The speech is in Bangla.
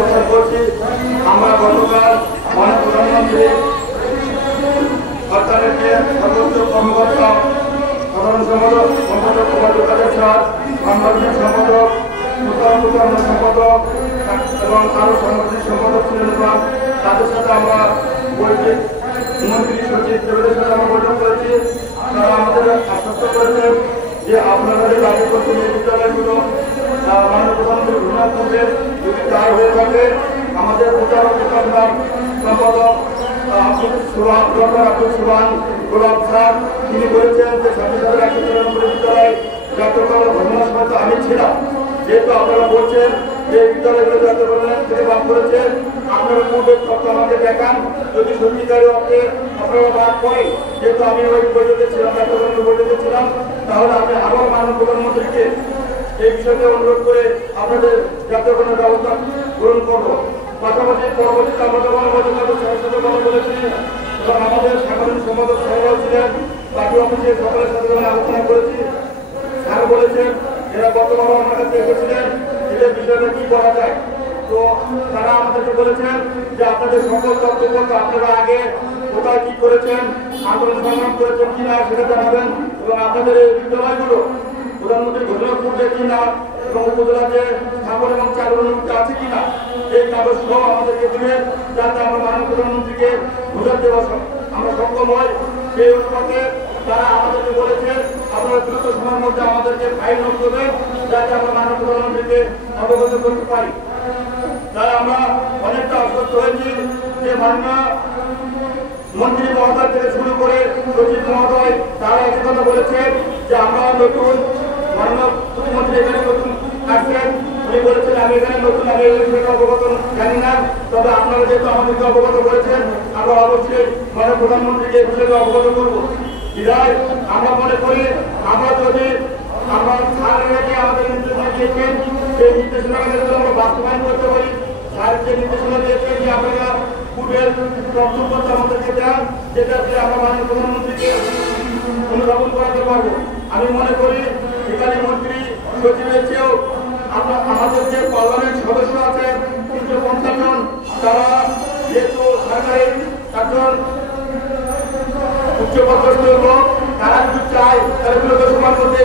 অবস্থান করছি। আমরা গতকাল মাননীয় প্রধানমন্ত্রী সরকারকে সর্বোচ্চ কর্মকর্তা সাধারণ সম্পাদক কাদের সাথ সাংগঠনিক সম্পাদক সম্পাদক এবং আরো সাংগঠনিক সম্পাদক ছিলেন তাদের সাথে আমরা বৈঠক মন্ত্রী সচিব দেবের সাথে আমরা বৈঠক করেছি। তারা আমাদের আশ্বস্ত করেছেন যে আপনাদের দাবি করছেন এই বিদ্যালয়গুলো মাননীয় প্রধানমন্ত্রী ঘোষণা করবেন। যদি তাই হয়ে থাকে আমাদের প্রচারক সম্পাদক আব্দুল সুবহান গোলাপ স্যার তিনি বলেছেন যে ছাত্রছাত্রীরা 193 বিদ্যালয় জাতীয়করণ ঘোষণার সময় তো আমি ছিলাম। যেহেতু আপনারা বলছেন যে বিদ্যালয়গুলো জাতীয়করণ থেকে বাদ করেছে, আপনারা পূর্বের তথ্য আমাকে দেখান। যদি সত্যিকারে আপনারা বাদ করেন, যেহেতু আমি ওই বৈঠকে ছিলাম, জাতীয়করণের বৈঠকে ছিলাম, তাহলে আমি আবার মাননীয় প্রধানমন্ত্রীকে এই বিষয়কে অনুরোধ করে আপনাদের জাতীয়করণের ব্যবস্থা গ্রহণ করবো। পাশাপাশি পরবর্তীতে আমরা যখন কথা বলেছি এবং আমাদের সাধারণ সম্পাদক সভাও ছিলেন, বাকি অফিসের সকলের সাথে যখন আলোচনা করেছি, স্যার বলেছেন এরা গতবার আমার কাছে এসেছিলেন এদের বিষয়টা কি করা যায়। তো তারা আমাদেরকে বলেছেন যে আপনাদের সকল তথ্যপত্র আপনারা আগে কোথায় কি করেছেন, আন্দোলন সংগ্রাম করেছেন কিনা সেটা জানাবেন এবং আপনাদের এই বিদ্যালয়গুলো প্রধানমন্ত্রী ঘোষণা করবে কিনা এবং উপজেলাতে স্থাপন এবং চালু আছে কিনা এই কাগজ সহ আমাদেরকে দিবেন, যাতে আমরা মাননীয় প্রধানমন্ত্রীকে বোঝাতে আমরা সক্ষম হই। সেই অনুপাতে তারা আমাদেরকে বলেছেন আপনারা দ্রুত সময়ের মধ্যে আমাদেরকে ফাইল নোট করবেন, যাতে আমরা মাননীয় প্রধানমন্ত্রীকে অবগত করতে পারি। তাই আমরা অনেকটা আশ্বস্ত হয়েছি যে মাননীয় মন্ত্রী মহোদয় থেকে শুরু করে সচিব মহোদয় তারা একই কথা বলেছেন যে আমরা নতুন মাননীয় মুখ্যমন্ত্রী এখানে নতুন আসছেন, উনি বলেছেন আমি এখানে নতুন, আমি এই বিষয়টা অবগত জানি না, তবে আপনারা যেহেতু আমাদেরকে অবগত করেছেন আমরা অবশ্যই মাননীয় প্রধানমন্ত্রীকে এই বিষয়টা অবগত করবো। বিধায় আমরা মনে করি আমরা যদি আমরা স্যারকে আমাদের নির্দেশনা দিয়েছেন সেই নির্দেশনাকে যদি আমরা বাস্তবায়ন করতে পারি, স্যার যে নির্দেশনা দিয়েছেন যে আপনারা পূর্বের তথ্যপত্র আমাদেরকে দেন, যেটা দিয়ে আমরা মাননীয় প্রধানমন্ত্রীকে অনুধাবন করাতে পারবো। আমি মনে করি এখানে মন্ত্রী সচিবের চেয়েও আমাদের যে পার্লামেন্ট সদস্য আছেন 350 জন, তারা যেহেতু সরকারি একজন উচ্চপদস্থ লোক, তারা যদি চায় তাহলে বিগত সময়ের মধ্যে